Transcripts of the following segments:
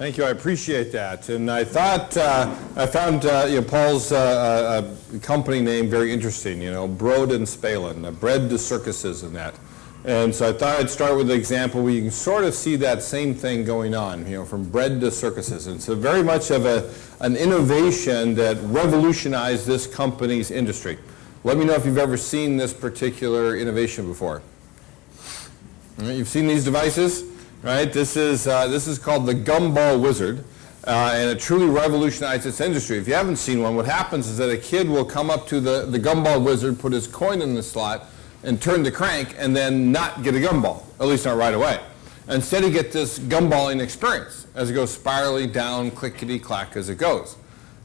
Thank you. I appreciate that. And I thought I found Paul's company name very interesting. Brood Spelen, bred to circuses and that. And so I thought I'd start with an example where you can sort of see that same thing going on. From bred to circuses. And so very much of an innovation that revolutionized this company's industry. Let me know if you've ever seen this particular innovation before. All right, you've seen these devices? Right, this is called the Gumball Wizard, and it truly revolutionized its industry. If you haven't seen one, what happens is that a kid will come up to the Gumball Wizard, put his coin in the slot, and turn the crank, and then not get a gumball, at least not right away. Instead, he gets this gumballing experience as it goes spiraling down, clickety-clack as it goes.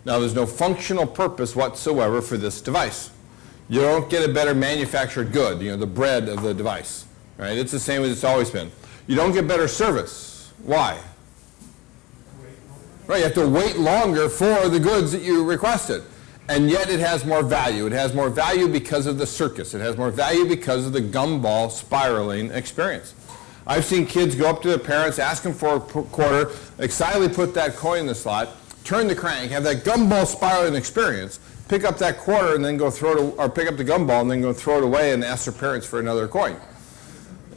Now, there's no functional purpose whatsoever for this device. You don't get a better manufactured good, the bread of the device. Right? It's the same as it's always been. You don't get better service. Why? Right, you have to wait longer for the goods that you requested. And yet it has more value. It has more value because of the circus. It has more value because of the gumball spiraling experience. I've seen kids go up to their parents, ask them for a quarter, excitedly put that coin in the slot, turn the crank, have that gumball spiraling experience, pick up that quarter and then go throw it, or pick up the gumball and then go throw it away and ask their parents for another coin.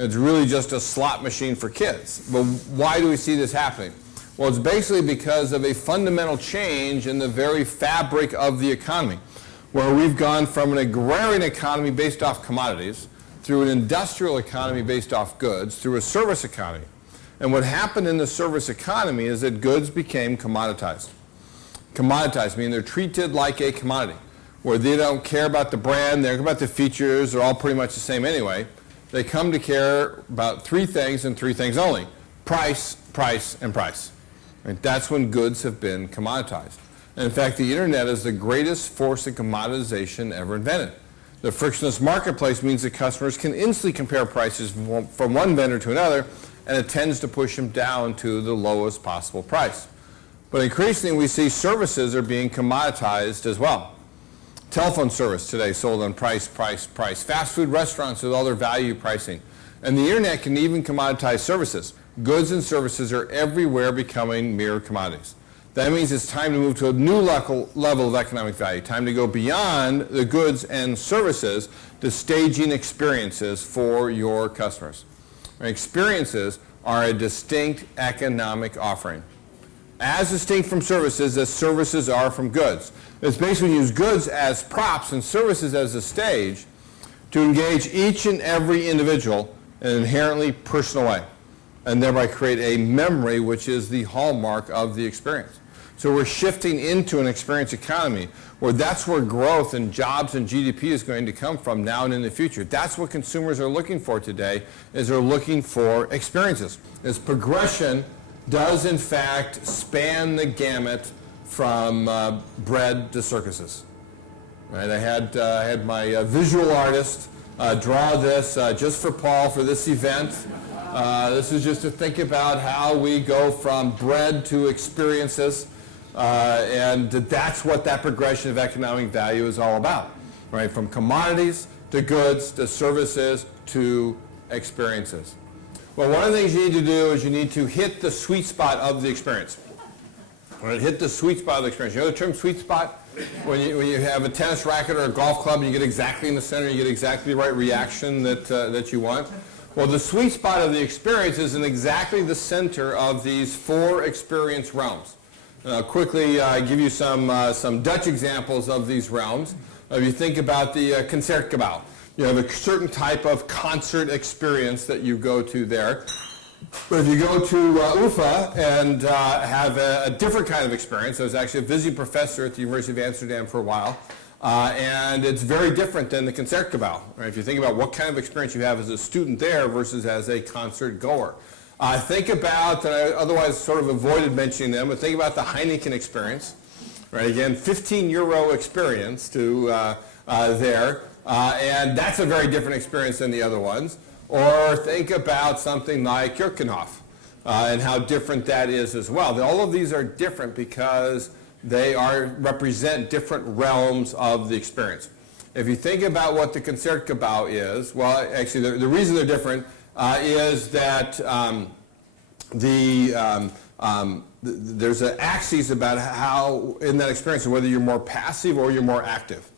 It's really just a slot machine for kids. But why do we see this happening? Well, it's basically because of a fundamental change in the very fabric of the economy, where we've gone from an agrarian economy based off commodities, through an industrial economy based off goods, through a service economy. And what happened in the service economy is that goods became commoditized. Commoditized, meaning they're treated like a commodity, where they don't care about the brand, they don't care about the features, they're all pretty much the same anyway. They come to care about three things and three things only: price, price, and price. And that's when goods have been commoditized. And in fact, the internet is the greatest force of commoditization ever invented. The frictionless marketplace means that customers can instantly compare prices from one vendor to another, and it tends to push them down to the lowest possible price. But increasingly, we see services are being commoditized as well. Telephone service today sold on price, price, price. Fast food restaurants with all their value pricing. And the internet can even commoditize services. Goods and services are everywhere becoming mere commodities. That means it's time to move to a new level of economic value, time to go beyond the goods and services to staging experiences for your customers. Experiences are a distinct economic offering, as distinct from services as services are from goods. It's basically use goods as props and services as a stage to engage each and every individual in an inherently personal way, and thereby create a memory which is the hallmark of the experience. So we're shifting into an experience economy where that's where growth and jobs and GDP is going to come from now and in the future. That's what consumers are looking for today, is they're looking for experiences. This progression does in fact span the gamut from bread to circuses. Right? I had my visual artist draw this just for Paul for this event. This is just to think about how we go from bread to experiences, and that's what that progression of economic value is all about. Right? From commodities to goods to services to experiences. Well, one of the things you need to do is you need to hit the sweet spot of the experience. Right, hit the sweet spot of the experience. You know the term sweet spot? When you have a tennis racket or a golf club and you get exactly in the center, you get exactly the right reaction that you want. Well, the sweet spot of the experience is in exactly the center of these four experience realms. And I'll quickly give you some Dutch examples of these realms. If you think about the Concertgebouw, you have a certain type of concert experience that you go to there. But if you go to UvA and have a different kind of experience, I was actually a visiting professor at the University of Amsterdam for a while, and it's very different than the Concertgebouw. Right? If you think about what kind of experience you have as a student there versus as a concert goer. Think about, and I otherwise sort of avoided mentioning them, but think about the Heineken experience. Right? Again, €15 experience to there, and that's a very different experience than the other ones. Or think about something like Keukenhof and how different that is as well. All of these are different because they represent different realms of the experience. If you think about what the Concertgebouw is, well, actually the reason they're different is that there's an axis about how, in that experience, whether you're more passive or you're more active.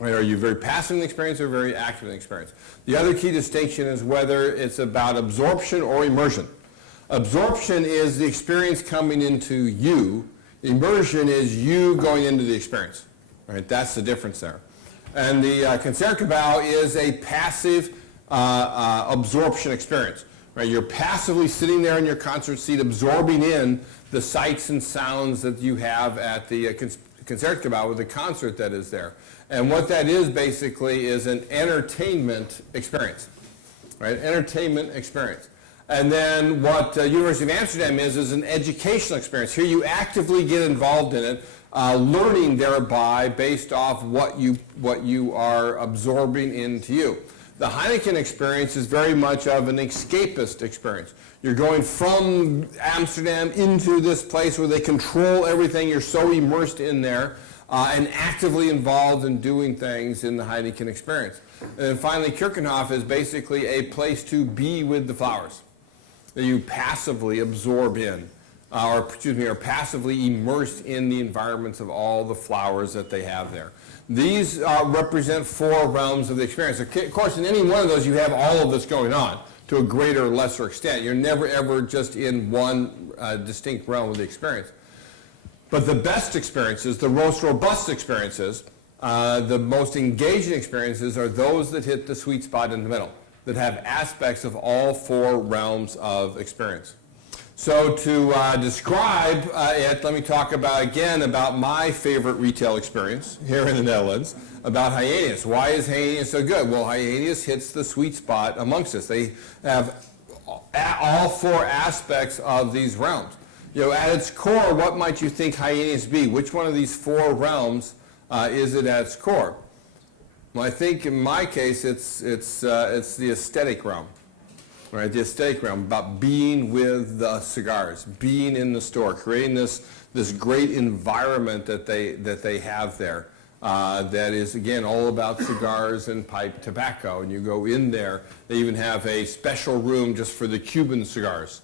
Right? Are you very passive in the experience or very active in the experience? The other key distinction is whether it's about absorption or immersion. Absorption is the experience coming into you. Immersion is you going into the experience. Right? That's the difference there. And the Concertgebouw is a passive absorption experience. Right? You're passively sitting there in your concert seat absorbing in the sights and sounds that you have at the Concertgebouw, with the concert that is there. And what that is basically is an entertainment experience, right? Entertainment experience. And then what University of Amsterdam is an educational experience. Here you actively get involved in it, learning thereby based off what you are absorbing into you. The Heineken experience is very much of an escapist experience. You're going from Amsterdam into this place where they control everything. You're so immersed in there and actively involved in doing things in the Heineken experience. And then finally, Keukenhof is basically a place to be with the flowers that you passively absorb in, are passively immersed in the environments of all the flowers that they have there. These represent 4 realms of the experience. Of course, in any one of those, you have all of this going on to a greater or lesser extent. You're never, ever just in one distinct realm of the experience. But the best experiences, the most robust experiences, the most engaging experiences are those that hit the sweet spot in the middle, that have aspects of all 4 realms of experience. So to describe it, let me talk about my favorite retail experience here in the Netherlands, about Hyaenius. Why is Hyaenius so good? Well, Hyaenius hits the sweet spot amongst us. They have all 4 aspects of these realms. You know, at its core, what might you think Hyaenius be? Which one of these 4 realms is it at its core? Well, I think in my case, it's the aesthetic realm. Right, the aesthetic realm, about being with the cigars, being in the store, creating this great environment that they have there. That is, again, all about cigars and pipe tobacco. And you go in there, they even have a special room just for the Cuban cigars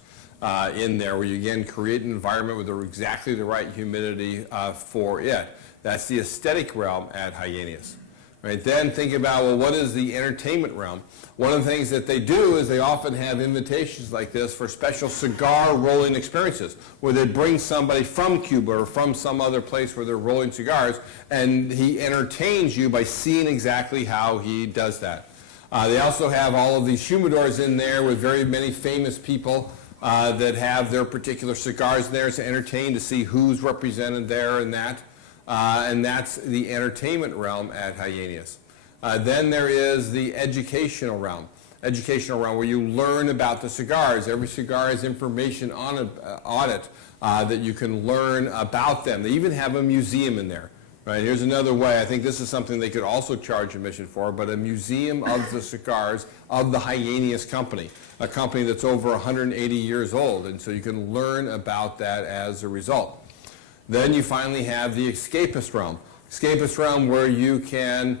in there, where you, again, create an environment with exactly the right humidity for it. That's the aesthetic realm at Hyaenius. Right, then think about, well, what is the entertainment realm? One of the things that they do is they often have invitations like this for special cigar rolling experiences, where they bring somebody from Cuba or from some other place where they're rolling cigars, and he entertains you by seeing exactly how he does that. They also have all of these humidors in there with very many famous people that have their particular cigars there to entertain, to see who's represented there and that. And that's the entertainment realm at Hyaenius. Then there is the educational realm where you learn about the cigars. Every cigar has information on it that you can learn about them. They even have a museum in there. Right, here's another way. I think this is something they could also charge admission for, but a museum of the cigars of the Hyaenius company, a company that's over 180 years old, and so you can learn about that as a result. Then you finally have the escapist realm where you can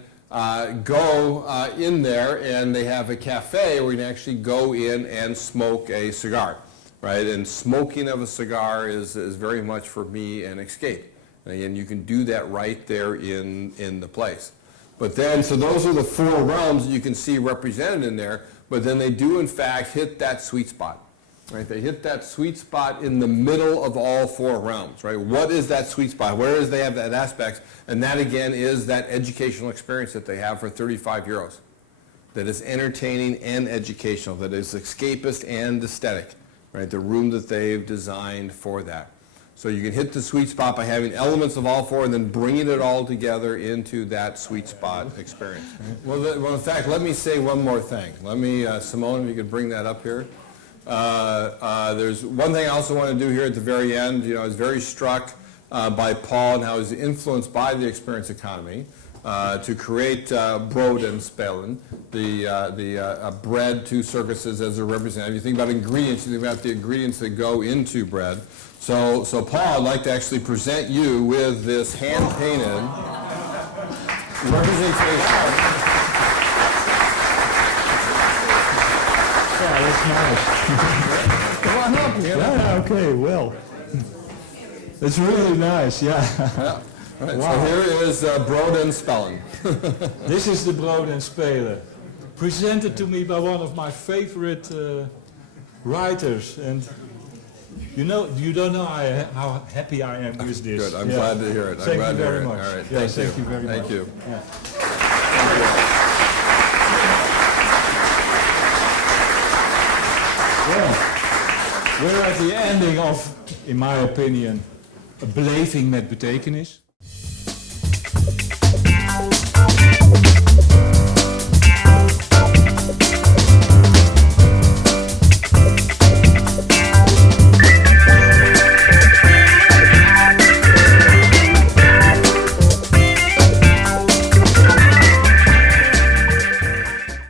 go in there, and they have a cafe where you can actually go in and smoke a cigar, right? And smoking of a cigar is very much for me an escape. And you can do that right there in the place. But then, so those are the 4 realms that you can see represented in there, but then they do in fact hit that sweet spot. Right, they hit that sweet spot in the middle of all 4 realms, right? What is that sweet spot? Where does they have that aspects? And that, again, is that educational experience that they have for 35 euros. That is entertaining and educational, that is escapist and aesthetic, right? The room that they've designed for that. So you can hit the sweet spot by having elements of all 4 and then bringing it all together into that sweet spot experience. Well, in fact, let me say one more thing. Let me, Simone, if you could bring that up here. There's one thing I also want to do here at the very end. You know, I was very struck by Paul and how he's influenced by the experience economy to create Brood Spelen, the bread to circuses as a representative. You think about ingredients, you think about the ingredients that go into bread. So Paul, I'd like to actually present you with this hand-painted representation. Yeah, that's nice. Come on up, man. Yeah, okay, well. It's really nice, yeah. Yeah. Right. Wow. So here is Brood Spelen. This is the Brood Spelen, presented to me by one of my favorite writers, and you don't know how happy I am with this. Good. I'm glad to hear it. Thank glad you to very hear it. much. All right. Yes, Thank you. thank you very much. Thank you. Yeah. Well, we're at the ending of, in my opinion, een beleving met betekenis.